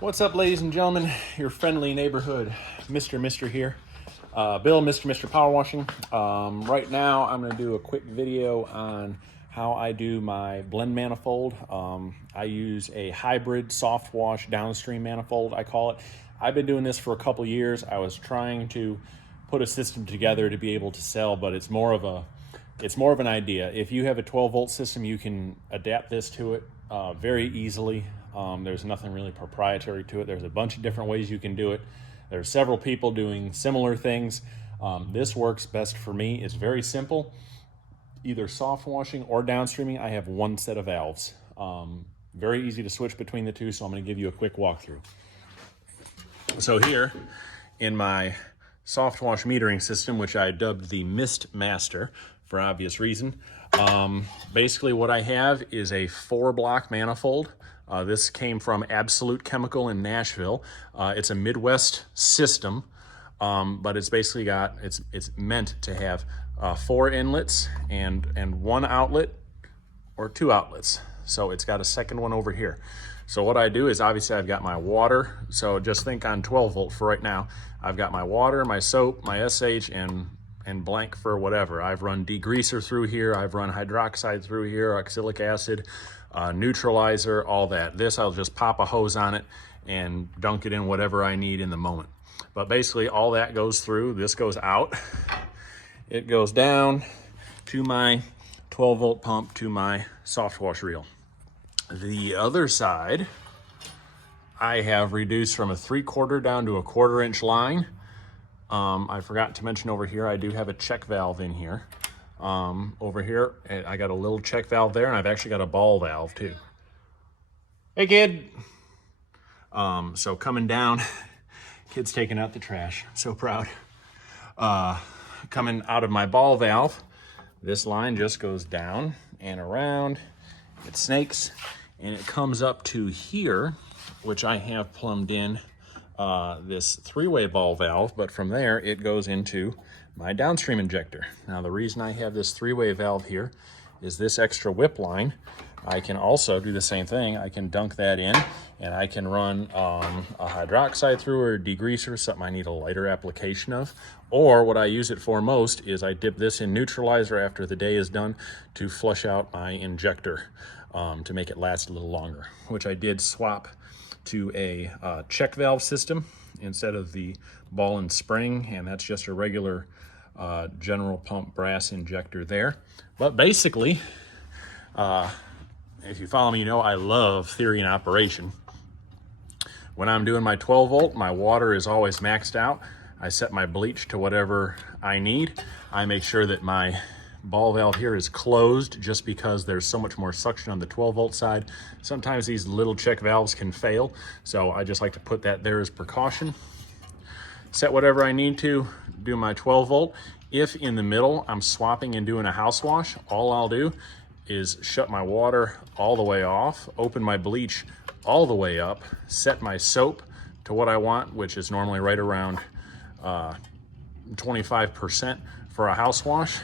What's up, ladies and gentlemen? Your friendly neighborhood Mr. here. Bill, Mr. Power Washing. Right now, I'm going to do a quick video on how I do my blend manifold. I use a hybrid soft wash downstream manifold, I call it. I've been doing this for a couple years. I was trying to put a system together to be able to sell, but it's more of an idea. If you have a 12-volt system, you can adapt this to it very easily. There's nothing really proprietary to it. There's a bunch of different ways you can do it. There's several people doing similar things. This works best for me. It's very simple. Either soft washing or downstreaming, I have one set of valves. Very easy to switch between the two, so I'm going to give you a quick walkthrough. So here in my soft wash metering system, which I dubbed the Mist Master for obvious reason, basically what I have is a 4-block manifold. This came from Absolute Chemical in Nashville. It's a Midwest system, but it's basically got, it's meant to have 4 inlets and 1 outlet or 2 outlets. So it's got a second one over here. So what I do is, obviously I've got my water. So just think on 12 volt for right now. I've got my water, my soap, my SH, and blank for whatever. I've run degreaser through here. I've run hydroxide through here, oxalic acid, neutralizer, all that. This, I'll just pop a hose on it and dunk it in whatever I need in the moment. But basically all that goes through. This goes out. It goes down to my 12 volt pump to my soft wash reel. The other side, I have reduced from a 3/4 down to a 1/4 inch line. I forgot to mention over here, I do have a check valve in here. Over here, I got a little check valve there, and I've actually got a ball valve too. Hey, kid. So coming down, kid's taking out the trash. So proud. Coming out of my ball valve, this line just goes down and around. It snakes, and it comes up to here, which I have plumbed in this 3-way ball valve, but from there it goes into my downstream injector. Now the reason I have this 3-way valve here is this extra whip line. I can also do the same thing. I can dunk that in, and I can run a hydroxide through or a degreaser, something I need a lighter application of. Or what I use it for most is I dip this in neutralizer after the day is done to flush out my injector to make it last a little longer, which I did swap to a check valve system instead of the ball and spring, and that's just a regular general pump brass injector there. But basically, if you follow me, you know I love theory in operation. When I'm doing my 12 volt, my water is always maxed out. I set my bleach to whatever I need. I make sure that my ball valve here is closed just because there's so much more suction on the 12 volt side. Sometimes these little check valves can fail, so I just like to put that there as precaution. Set whatever I need to, do my 12 volt. If in the middle I'm swapping and doing a house wash, all I'll do is shut my water all the way off, open my bleach all the way up, set my soap to what I want, which is normally right around 25% for a house wash.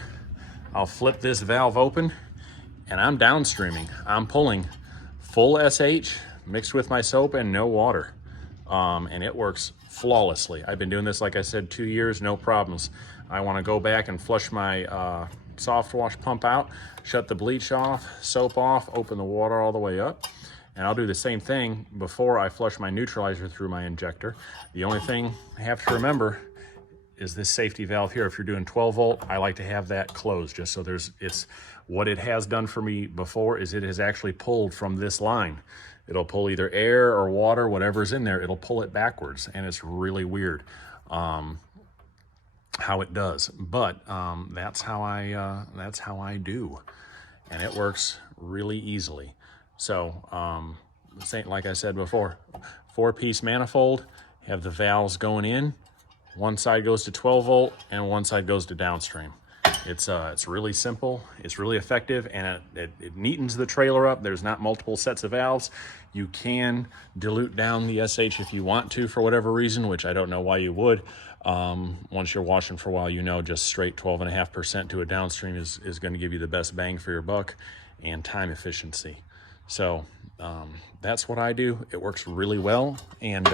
I'll flip this valve open and I'm downstreaming. I'm pulling full SH mixed with my soap and no water. And it works flawlessly. I've been doing this, like I said, 2 years, no problems. I want to go back and flush my soft wash pump out, shut the bleach off, soap off, open the water all the way up. And I'll do the same thing before I flush my neutralizer through my injector. The only thing I have to remember is this safety valve here. If you're doing 12 volt, I like to have that closed just so what it has done for me before is it has actually pulled from this line. It'll pull either air or water, whatever's in there, it'll pull it backwards, and it's really weird how it does. But that's how I do, and it works really easily. So like I said before, 4-piece manifold, have the valves going in. One side goes to 12 volt and one side goes to downstream. It's really simple, it's really effective, and it neatens the trailer up. There's not multiple sets of valves. You can dilute down the SH if you want to for whatever reason, which I don't know why you would. Once you're washing for a while, you know just straight 12.5% to a downstream is going to give you the best bang for your buck and time efficiency. So that's what I do. It works really well, and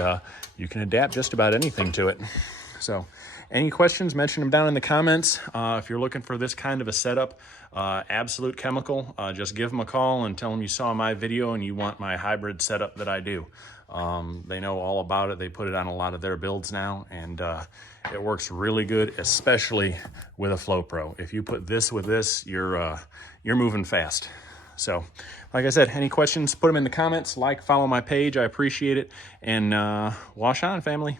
you can adapt just about anything to it. So any questions, mention them down in the comments. If you're looking for this kind of a setup, Absolute Chemical, just give them a call and tell them you saw my video and you want my hybrid setup that I do. They know all about it. They put it on a lot of their builds now, and it works really good, especially with a Flow Pro. If you put this with this, you're moving fast. So, like I said, any questions, put them in the comments. Like, follow my page. I appreciate it. And wash on, family.